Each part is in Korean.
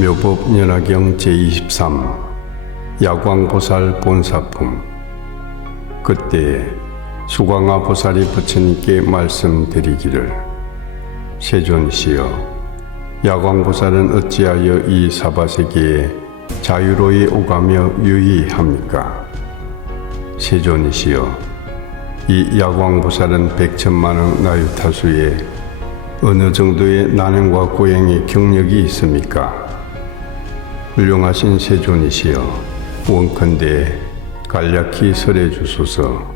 묘법 연화경 제23 야광보살 본사품. 그때 수광화 보살이 부처님께 말씀드리기를, 세존이시여, 야광보살은 어찌하여 이 사바세계에 자유로이 오가며 유의합니까? 세존이시여, 이 야광보살은 백천만억 나유타수에 어느 정도의 난행과 고행의 경력이 있습니까? 훌륭하신 세존이시여, 원컨대 간략히 설해 주소서.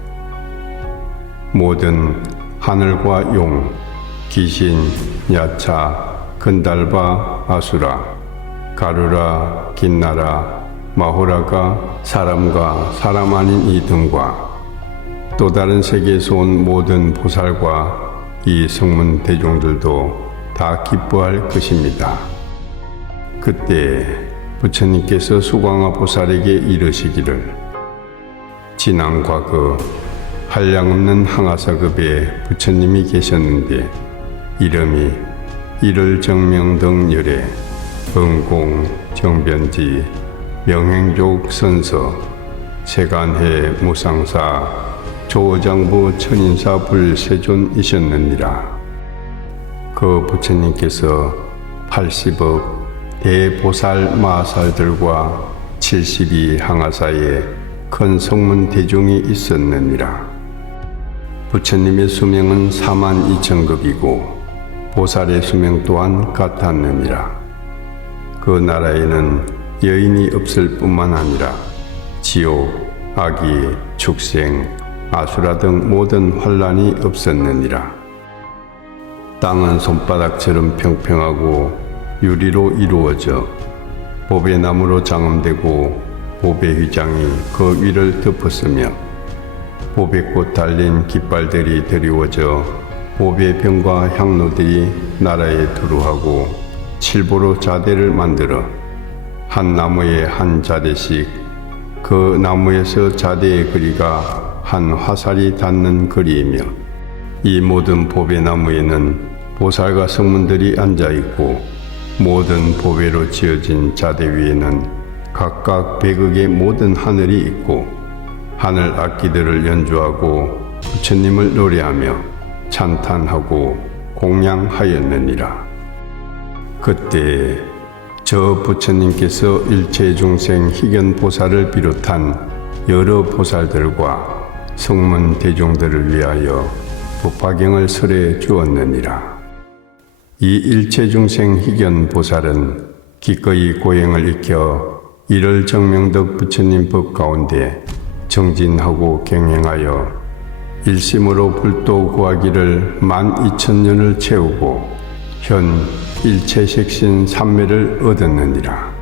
모든 하늘과 용, 귀신, 야차, 근달바, 아수라, 가루라, 긴나라, 마호라가 사람과 사람 아닌 이 등과 또 다른 세계에서 온 모든 보살과 이 성문 대중들도 다 기뻐할 것입니다. 그때 부처님께서 수광화 보살에게 이르시기를, 지난 과거 한량없는 항아사급에 부처님이 계셨는데 이름이 일월정명등열애, 은공, 정변지, 명행족 선서, 세간해 무상사, 조장부 천인사 불세존이셨느니라. 그 부처님께서 80억 대보살 마살들과 72 항아사에 큰 성문 대중이 있었느니라. 부처님의 수명은 42,000급이고 보살의 수명 또한 같았느니라. 그 나라에는 여인이 없을 뿐만 아니라 지옥, 악이, 축생, 아수라 등 모든 환란이 없었느니라. 땅은 손바닥처럼 평평하고 유리로 이루어져 보배나무로 장엄되고 보배 휘장이 그 위를 덮었으며 보배꽃 달린 깃발들이 드리워져 보배병과 향로들이 나라에 두루하고 칠보로 자대를 만들어 한 나무에 한 자대씩, 그 나무에서 자대의 거리가 한 화살이 닿는 거리이며, 이 모든 보배나무에는 보살과 성문들이 앉아있고 모든 보배로 지어진 자대 위에는 각각 100억의 모든 하늘이 있고 하늘 악기들을 연주하고 부처님을 노래하며 찬탄하고 공양하였느니라. 그때 저 부처님께서 일체 중생 희견 보살을 비롯한 여러 보살들과 성문 대중들을 위하여 법화경을 설해 주었느니라. 이 일체 중생 희견 보살은 기꺼이 고행을 익혀 일월정명덕 부처님 법 가운데 정진하고 경행하여 일심으로 불도 구하기를 12,000년을 채우고 현 일체색신 삼매를 얻었느니라.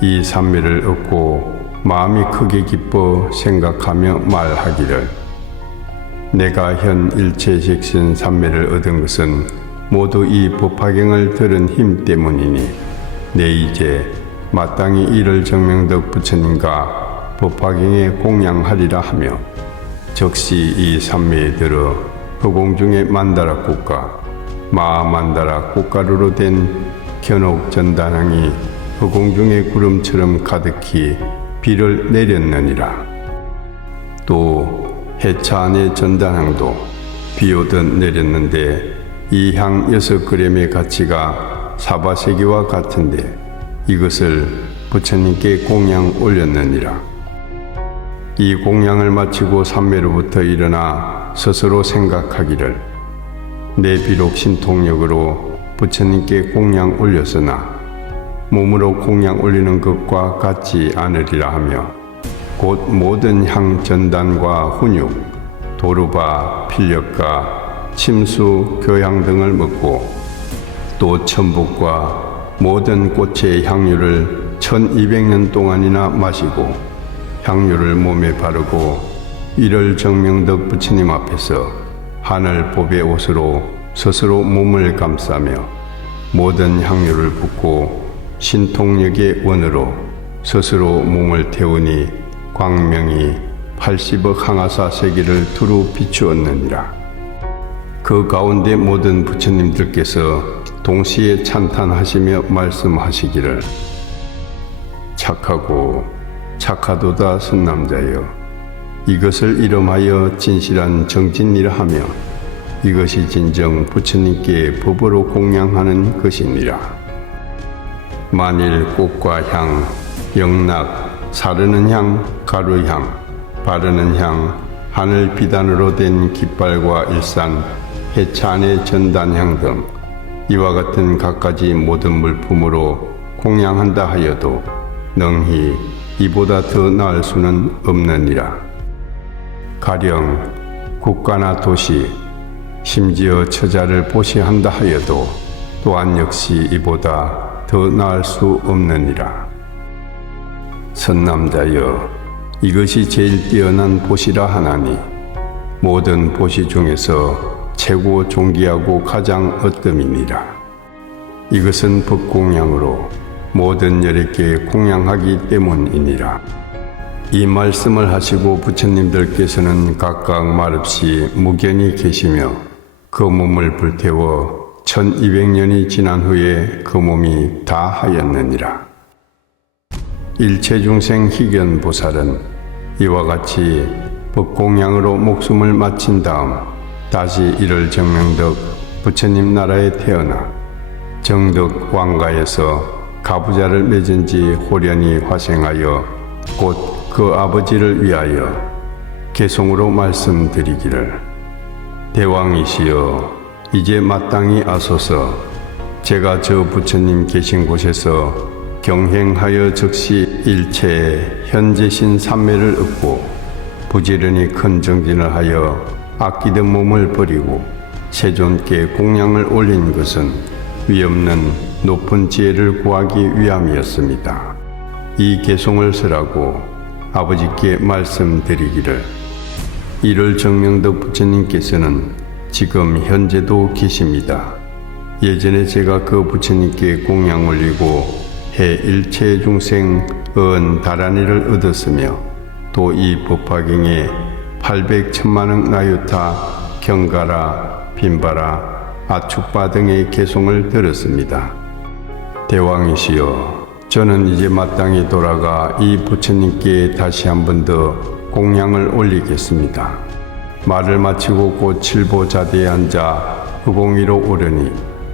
이 삼매를 얻고 마음이 크게 기뻐 생각하며 말하기를, 내가 현 일체색신 삼매를 얻은 것은 모두 이 법화경을 들은 힘 때문이니 내 이제 마땅히 일월정명덕 부처님과 법화경에 공양하리라 하며, 즉시 이 삼매에 들어 허공중의 만다라꽃과 마만다라 꽃가루로 된 견옥 전단향이 허공중의 구름처럼 가득히 비를 내렸느니라. 또 해차 안의 전단향도 비오듯 내렸는데 이 향 6g의 가치가 사바세계와 같은데 이것을 부처님께 공양 올렸느니라. 이 공양을 마치고 삼매로부터 일어나 스스로 생각하기를, 내 비록 신통력으로 부처님께 공양 올렸으나 몸으로 공양 올리는 것과 같지 않으리라 하며, 곧 모든 향 전단과 훈육, 도루바, 필력과 침수, 교향 등을 먹고 또 천북과 모든 꽃의 향유를 1200년 동안이나 마시고 향유를 몸에 바르고 일월정명덕 부처님 앞에서 하늘 보배 옷으로 스스로 몸을 감싸며 모든 향유를 붓고 신통력의 원으로 스스로 몸을 태우니 광명이 80억 항아사 세계를 두루 비추었느니라. 그 가운데 모든 부처님들께서 동시에 찬탄하시며 말씀하시기를 착하고 착하도다 선남자여 이것을 이름하여 진실한 정진이라 하며 이것이 진정 부처님께 법으로 공양하는 것이니라. 만일 꽃과 향, 영락, 사르는 향, 가루향, 바르는 향, 하늘 비단으로 된 깃발과 일산, 해찬의 전단향 등 이와 같은 갖가지 모든 물품으로 공양한다 하여도 능히 이보다 더 나을 수는 없느니라. 가령 국가나 도시, 심지어 처자를 보시한다 하여도 또한 역시 이보다 더 나을 수 없느니라. 선남자여, 이것이 제일 뛰어난 보시라 하나니 모든 보시 중에서 최고 존귀하고 가장 으뜸이니라. 이것은 법공양으로 모든 열애께 공양하기 때문이니라. 이 말씀을 하시고 부처님들께서는 각각 말없이 무견히 계시며 그 몸을 불태워 1200년이 지난 후에 그 몸이 다 하였느니라. 일체중생 희견보살은 이와 같이 법공양으로 목숨을 마친 다음 다시 이를 정명덕 부처님 나라에 태어나 정덕 왕가에서 가부좌를 맺은 지 호련히 화생하여 곧 그 아버지를 위하여 개송으로 말씀드리기를 대왕이시여 이제 마땅히 아소서 제가 저 부처님 계신 곳에서 경행하여 즉시 일체의 현재신 삼매를 얻고 부지런히 큰 정진을 하여 아끼던 몸을 버리고 세존께 공양을 올린 것은 위없는 높은 지혜를 구하기 위함이었습니다. 이 개송을 쓰라고 아버지께 말씀드리기를 이를 정명덕 부처님께서는 지금 현재도 계십니다. 예전에 제가 그 부처님께 공양 올리고 해 일체 중생 다란이를 얻었으며 또 이 법화경에 800천만억 나유타 경가라 빈바라 아축바 등의 개송을 들었습니다. 대왕이시여 저는 이제 마땅히 돌아가 이 부처님께 다시 한 번 더 공양을 올리겠습니다. 말을 마치고 곧 칠보자대에 앉아 후공 위로 오르니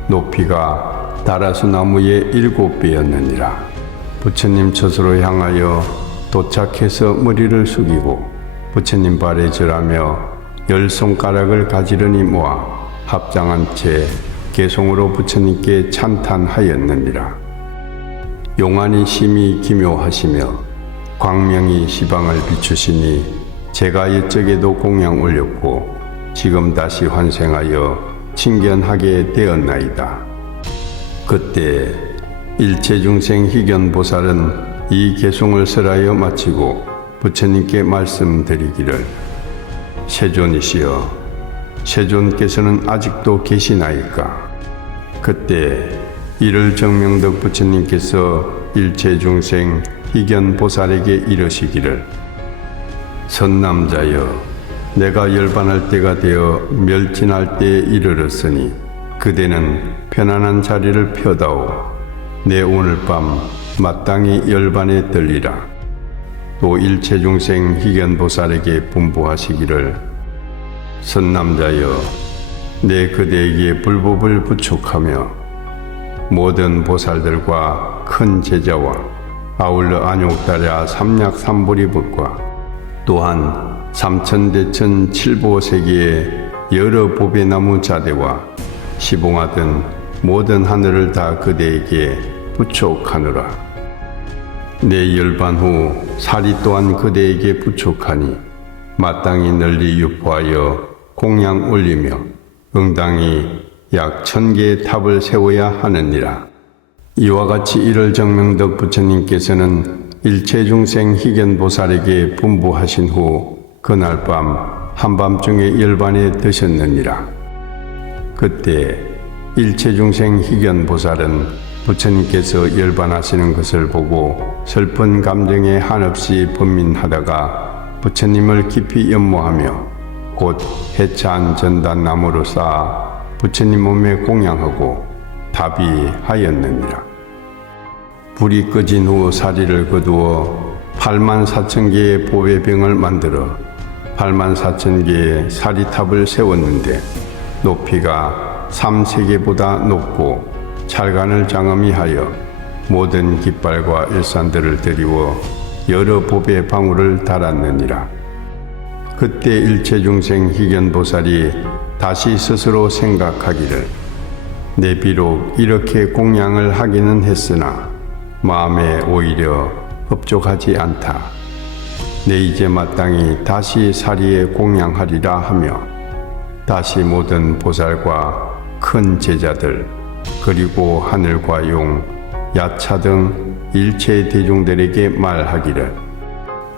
높이가 다라수 나무의 7배였느니라. 부처님 처소로 향하여 도착해서 머리를 숙이고 부처님 발에 절하며 10손가락을 가지런히 모아 합장한 채 개송으로 부처님께 찬탄하였느니라. 용안이 심히 기묘하시며 광명이 시방을 비추시니 제가 옛적에도 공양 올렸고 지금 다시 환생하여 친견하게 되었나이다. 그때 일체중생 희견보살은 이 개송을 설하여 마치고 부처님께 말씀드리기를 세존이시여 세존께서는 아직도 계시나이까. 그때 이를 정명덕 부처님께서 일체중생 희견보살에게 이르시기를 선남자여 내가 열반할 때가 되어 멸진할 때에 이르렀으니 그대는 편안한 자리를 펴다오. 내 오늘 밤 마땅히 열반에 들리라. 또 일체중생 희견보살에게 분부하시기를 선남자여 내 그대에게 불법을 부축하며 모든 보살들과 큰 제자와 아울러 안욕다랴 삼약삼보리법과 또한 삼천대천 칠보세계의 여러 보배나무 자대와 시봉하던 모든 하늘을 다 그대에게 부축하노라. 내 열반 후 사리 또한 그대에게 부축하니 마땅히 널리 유포하여 공양 올리며 응당히 약 1000개의 탑을 세워야 하느니라. 이와 같이 이를 정명덕 부처님께서는 일체중생 희견보살에게 분부하신 후 그날 밤 한밤중에 열반에 드셨느니라. 그때 일체중생 희견보살은 부처님께서 열반하시는 것을 보고 슬픈 감정에 한없이 번민하다가 부처님을 깊이 연모하며 곧 해찬 전단나무로 쌓아 부처님 몸에 공양하고 답이 하였느니라. 불이 꺼진 후 사리를 거두어 84,000개의 보배병을 만들어 84,000개의 사리탑을 세웠는데 높이가 3세계보다 높고 찰간을 장엄히 하여 모든 깃발과 일산들을 들이워 여러 보배 방울을 달았느니라. 그때 일체중생 희견보살이 다시 스스로 생각하기를 내 비록 이렇게 공양을 하기는 했으나 마음에 오히려 흡족하지 않다. 내 이제 마땅히 다시 사리에 공양하리라 하며 다시 모든 보살과 큰 제자들 그리고 하늘과 용, 야차 등 일체 대중들에게 말하기를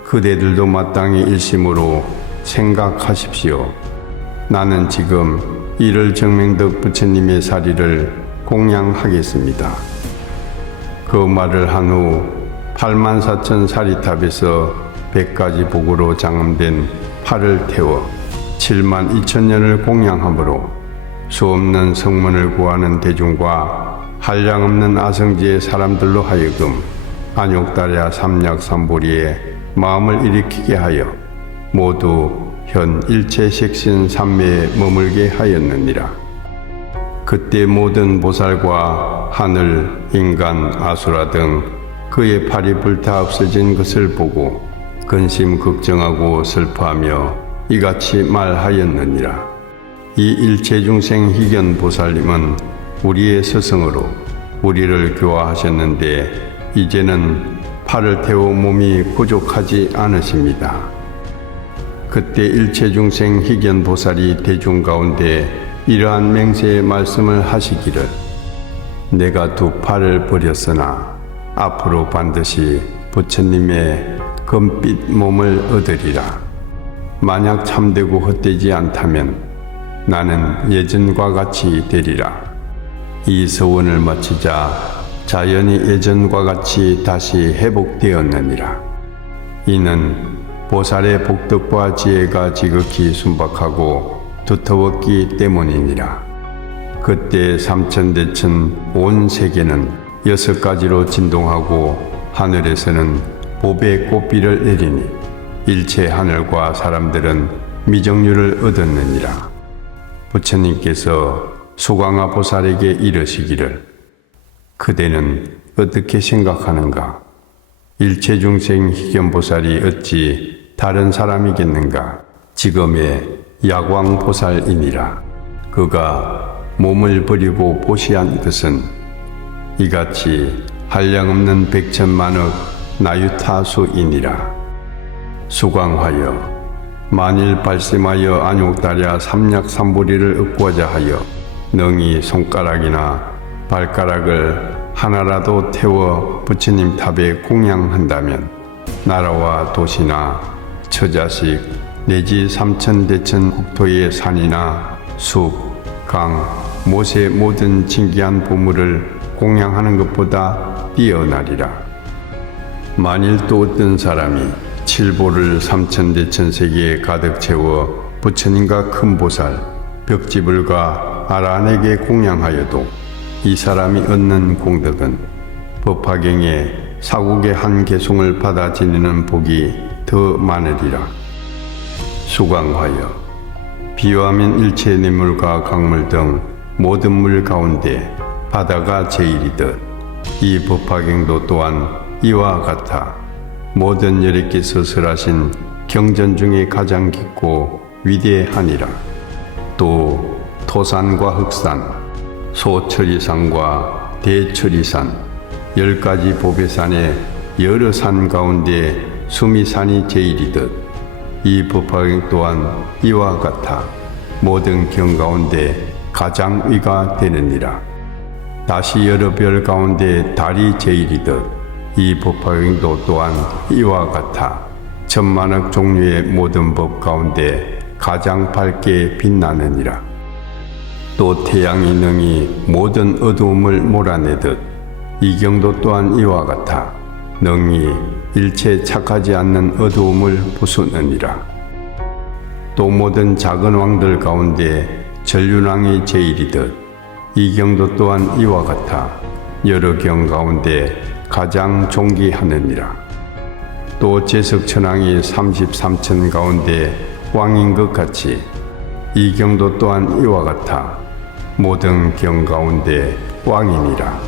그대들도 마땅히 일심으로 생각하십시오. 나는 지금 이를 정명덕 부처님의 사리를 공양하겠습니다. 그 말을 한 후 84,000 사리탑에서 100가지 복으로 장엄된 팔을 태워 72,000년을 공양함으로 수없는 성문을 구하는 대중과 한량없는 아성지의 사람들로 하여금 안욕달야 삼약삼보리에 마음을 일으키게 하여 모두 현 일체식신 삼매에 머물게 하였느니라. 그때 모든 보살과 하늘, 인간, 아수라 등 그의 팔이 불타 없어진 것을 보고 근심 걱정하고 슬퍼하며 이같이 말하였느니라. 이 일체중생 희견 보살님은 우리의 스승으로 우리를 교화하셨는데 이제는 팔을 태워 몸이 부족하지 않으십니다. 그때 일체중생 희견 보살이 대중 가운데 이러한 맹세의 말씀을 하시기를 내가 두 팔을 버렸으나 앞으로 반드시 부처님의 금빛 몸을 얻으리라. 만약 참되고 헛되지 않다면 나는 예전과 같이 되리라. 이 서원을 마치자 자연히 예전과 같이 다시 회복되었느니라. 이는 보살의 복덕과 지혜가 지극히 순박하고 두터웠기 때문이니라. 그때 삼천대천 온 세계는 6가지로 진동하고 하늘에서는 보배 꽃비를 내리니 일체 하늘과 사람들은 미정유를 얻었느니라. 부처님께서 수광화 보살에게 이르시기를 그대는 어떻게 생각하는가? 일체중생 희견보살이 어찌 다른 사람이겠는가? 지금의 야광보살이니라. 그가 몸을 버리고 보시한 것은 이같이 한량없는 백천만억 나유타수이니라. 수광하여 만일 발심하여 안욕달야 삼약삼보리를 얻고자 하여 능히 손가락이나 발가락을 하나라도 태워 부처님 탑에 공양한다면 나라와 도시나 처자식 내지 삼천대천 국토의 산이나 숲, 강, 못의 모든 진귀한 보물을 공양하는 것보다 뛰어나리라. 만일 또 어떤 사람이 칠보를 삼천대천 세계에 가득 채워 부처님과 큰 보살, 벽지불과 아란에게 공양하여도 이 사람이 얻는 공덕은 법화경에 사국의 한 개송을 받아 지니는 복이 더 많으리라. 수광하여 비와면 일체 내물과 강물 등 모든 물 가운데 바다가 제일이듯 이 법화경도 또한 이와 같아 모든 열애께 서설하신 경전 중에 가장 깊고 위대하니라. 또 토산과 흑산, 소철이산과 대철이산, 10가지 보배산의 여러 산 가운데 수미산이 제일이듯 이 법화경 또한 이와 같아 모든 경 가운데 가장 위가 되느니라. 다시 여러 별 가운데 달이 제일이듯 이 법화경도 또한 이와 같아 천만억 종류의 모든 법 가운데 가장 밝게 빛나느니라. 또 태양이 능히 모든 어두움을 몰아내듯 이 경도 또한 이와 같아 능히 일체 착하지 않는 어두움을 부수느니라. 또 모든 작은 왕들 가운데 전륜왕이 제일이듯 이 경도 또한 이와 같아 여러 경 가운데 가장 존귀하느니라. 또 제석천왕이 33천 가운데 왕인 것 같이 이 경도 또한 이와 같아 모든 경 가운데 왕이니라.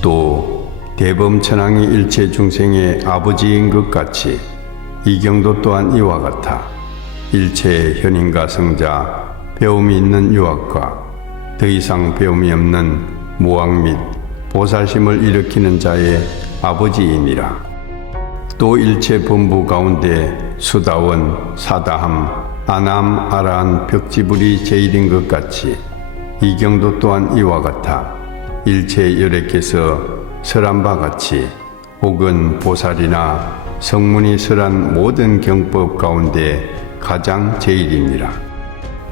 또 대범천왕이 일체 중생의 아버지인 것 같이 이 경도 또한 이와 같아 일체 현인과 성자 배움이 있는 유학과 더 이상 배움이 없는 무학 및 보살심을 일으키는 자의 아버지이니라. 또 일체 범부 가운데 수다원, 사다함, 아남, 아라한, 벽지불이 제일인 것 같이 이 경도 또한 이와 같아 일체 열애께서 설한 바 같이 혹은 보살이나 성문이 설한 모든 경법 가운데 가장 제일이니라.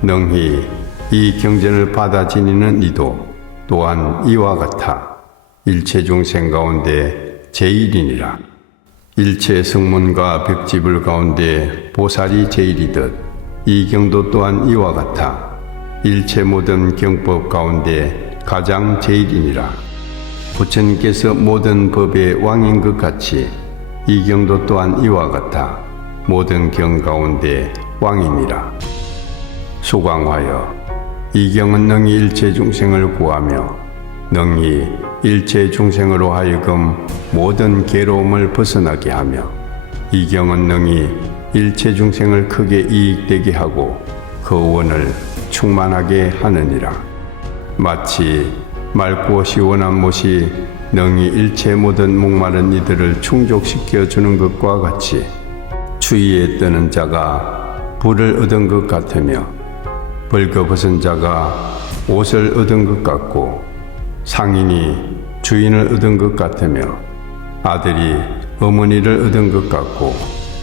능히 이 경전을 받아 지니는 이도 또한 이와 같아 일체 중생 가운데 제일이니라. 일체 성문과 벽지불 가운데 보살이 제일이듯 이 경도 또한 이와 같아 일체 모든 경법 가운데 가장 제일이니라. 부처님께서 모든 법의 왕인 것 같이 이 경도 또한 이와 같아 모든 경 가운데 왕이니라. 소광하여 이 경은 능히 일체 중생을 구하며 능히 일체 중생으로 하여금 모든 괴로움을 벗어나게 하며 이 경은 능히 일체 중생을 크게 이익되게 하고 그 원을 충만하게 하느니라. 마치 맑고 시원한 못이 능히 일체 모든 목마른 이들을 충족시켜 주는 것과 같이 추위에 뜨는 자가 불을 얻은 것 같으며 벌거벗은 자가 옷을 얻은 것 같고 상인이 주인을 얻은 것 같으며 아들이 어머니를 얻은 것 같고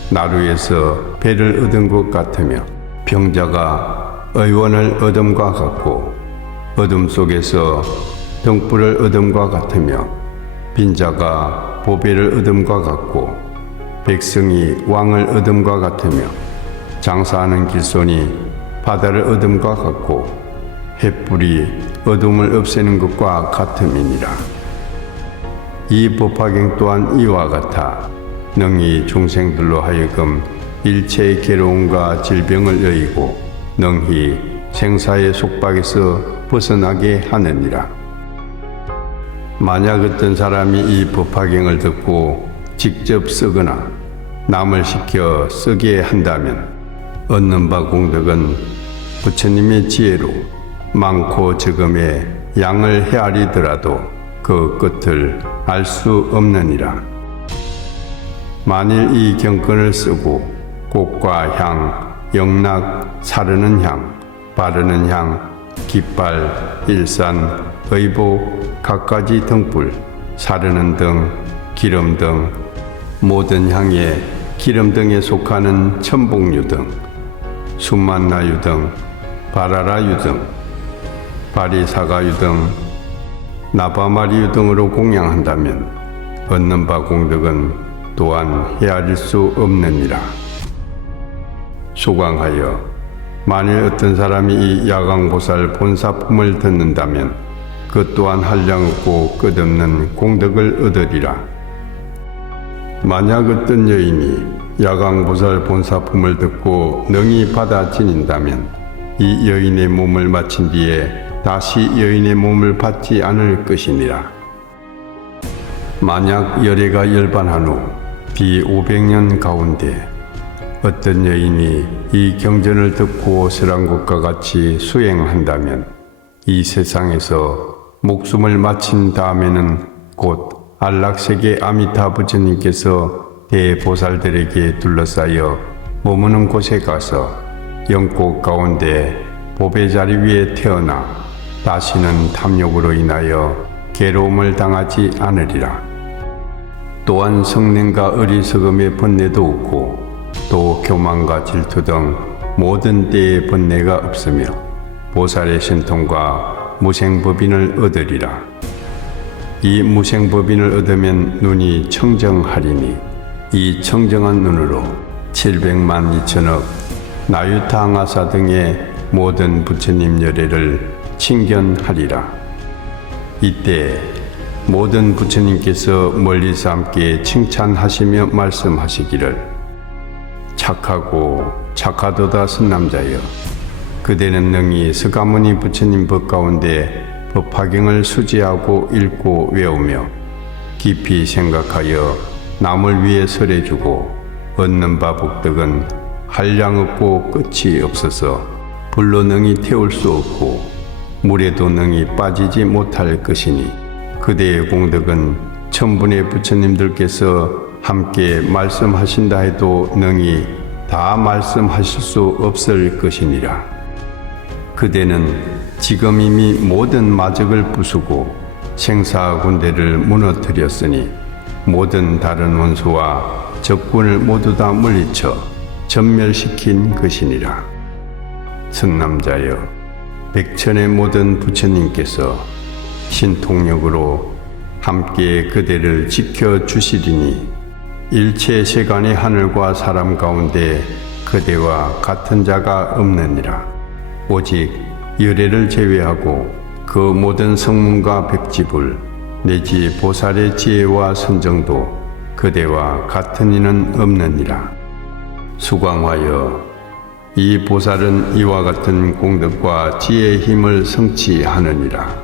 나루에서 배를 얻은 것 같으며 병자가 의원을 얻음과 같고 어둠 속에서 등불을 얻음과 같으며 빈자가 보배를 얻음과 같고 백성이 왕을 얻음과 같으며 장사하는 길손이 바다를 얻음과 같고 햇불이 어둠을 없애는 것과 같음이니라. 이 법화경 또한 이와 같아 능히 중생들로 하여금 일체의 괴로움과 질병을 여의고 능히 생사의 속박에서 벗어나게 하느니라. 만약 어떤 사람이 이 법화경을 듣고 직접 쓰거나 남을 시켜 쓰게 한다면 얻는 바 공덕은 부처님의 지혜로 많고 적음의 양을 헤아리더라도 그 끝을 알 수 없느니라. 만일 이 경건을 쓰고 꽃과 향, 영락, 사르는 향, 바르는 향, 깃발, 일산, 의복, 갖가지 등불, 사르는 등, 기름 등, 모든 향에 기름 등에 속하는 천복류 등, 순만나유 등, 바라라유 등, 바리사가유 등, 나바마리유 등으로 공양한다면 얻는 바 공덕은 또한 헤아릴 수 없느니라. 소광하여 만일 어떤 사람이 이 야광보살 본사품을 듣는다면 그 또한 한량없고 끝없는 공덕을 얻으리라. 만약 어떤 여인이 야광보살 본사품을 듣고 능히 받아 지닌다면 이 여인의 몸을 마친 뒤에 다시 여인의 몸을 받지 않을 것이니라. 만약 열애가 열반한 후 뒤 500년 가운데 어떤 여인이 이 경전을 듣고 설한 것과 같이 수행한다면 이 세상에서 목숨을 마친 다음에는 곧 안락세계 아미타 부처님께서 대보살들에게 둘러싸여 머무는 곳에 가서 영꽃 가운데 보배 자리 위에 태어나 다시는 탐욕으로 인하여 괴로움을 당하지 않으리라. 또한 성냄과 어리석음의 번뇌도 없고 또 교만과 질투 등 모든 때의 번뇌가 없으며 보살의 신통과 무생법인을 얻으리라. 이 무생법인을 얻으면 눈이 청정하리니 이 청정한 눈으로 700만 2천억 나유타항아사 등의 모든 부처님 열애를 친견하리라. 이때 모든 부처님께서 멀리서 함께 칭찬하시며 말씀하시기를 착하고 착하도다 선남자여, 그대는 능히 서가모니 부처님 법 가운데 법화경을 수지하고 읽고 외우며 깊이 생각하여 남을 위해 설해주고 얻는 바 복덕은 한량 없고 끝이 없어서 불로 능히 태울 수 없고 물에도 능히 빠지지 못할 것이니, 그대의 공덕은 천분의 부처님들께서 함께 말씀하신다 해도 능히 다 말씀하실 수 없을 것이니라. 그대는 지금 이미 모든 마적을 부수고 생사군대를 무너뜨렸으니 모든 다른 원수와 적군을 모두 다 물리쳐 전멸시킨 것이니라. 선남자여, 백천의 모든 부처님께서 신통력으로 함께 그대를 지켜주시리니 일체 세간의 하늘과 사람 가운데 그대와 같은 자가 없느니라. 오직 열애를 제외하고 그 모든 성문과 백지불 내지 보살의 지혜와 선정도 그대와 같은 이는 없느니라. 수광하여 이 보살은 이와 같은 공덕과 지혜의 힘을 성취하느니라.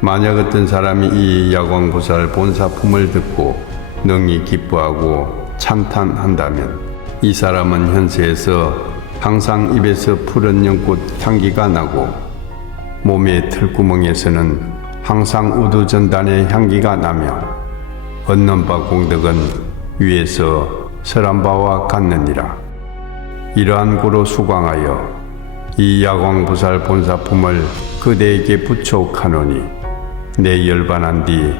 만약 어떤 사람이 이 야광보살 본사품을 듣고 능히 기뻐하고 찬탄한다면 이 사람은 현세에서 항상 입에서 푸른 연꽃 향기가 나고 몸의 털구멍에서는 항상 우두전단의 향기가 나며 얻는 바 공덕은 위에서 설한 바와 같느니라. 이러한 고로 수광하여 이 야광보살 본사품을 그대에게 부촉하노니 내 열반한 뒤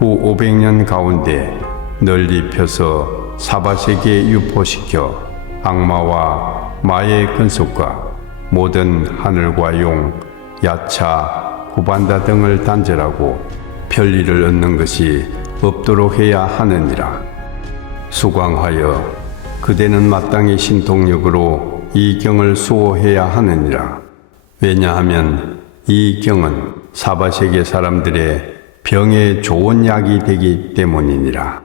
후 500년 가운데 널리 펴서 사바세계에 유포시켜 악마와 마의 근속과 모든 하늘과 용, 야차, 구반다 등을 단절하고 편리를 얻는 것이 없도록 해야 하느니라. 수광하여 그대는 마땅히 신통력으로 이 경을 수호해야 하느니라. 왜냐하면 이 경은 사바세계 사람들의 병에 좋은 약이 되기 때문이니라.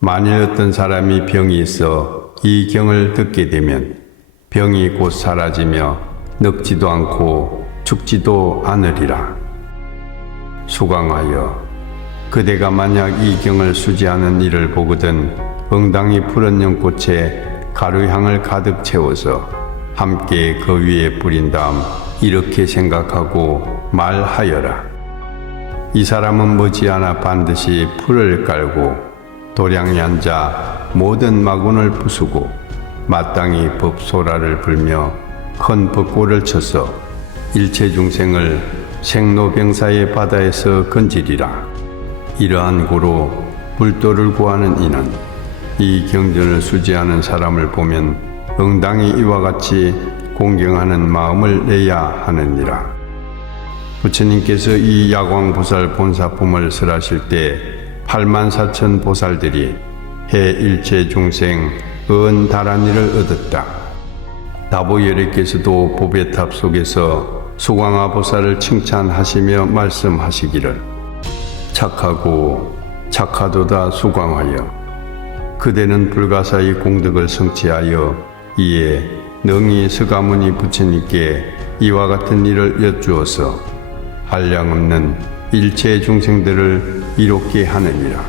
만일 어떤 사람이 병이 있어 이 경을 듣게 되면 병이 곧 사라지며 늙지도 않고 죽지도 않으리라. 수광하여 그대가 만약 이 경을 수지하는 이를 보거든 응당이 푸른 연꽃에 가루향을 가득 채워서 함께 그 위에 뿌린 다음 이렇게 생각하고 말하여라. 이 사람은 머지않아 반드시 풀을 깔고 도량에 앉아 모든 마군을 부수고 마땅히 법소라를 불며 큰 벚꽃을 쳐서 일체 중생을 생로병사의 바다에서 건지리라. 이러한 고로 불도를 구하는 이는 이 경전을 수지하는 사람을 보면 응당히 이와 같이 공경하는 마음을 내야 하느니라. 부처님께서 이 야광보살 본사품을 설하실 때 84,000 보살들이 해 일체 중생 다란이를 얻었다. 다보열애께서도 보배탑 속에서 수광화 보살을 칭찬하시며 말씀하시기를 착하고 착하도다 수광하여 그대는 불가사의 공덕을 성취하여 이에 능히 서가모니 부처님께 이와 같은 일을 여쭈어서 한량없는 일체 중생들을 이롭게 하느니라.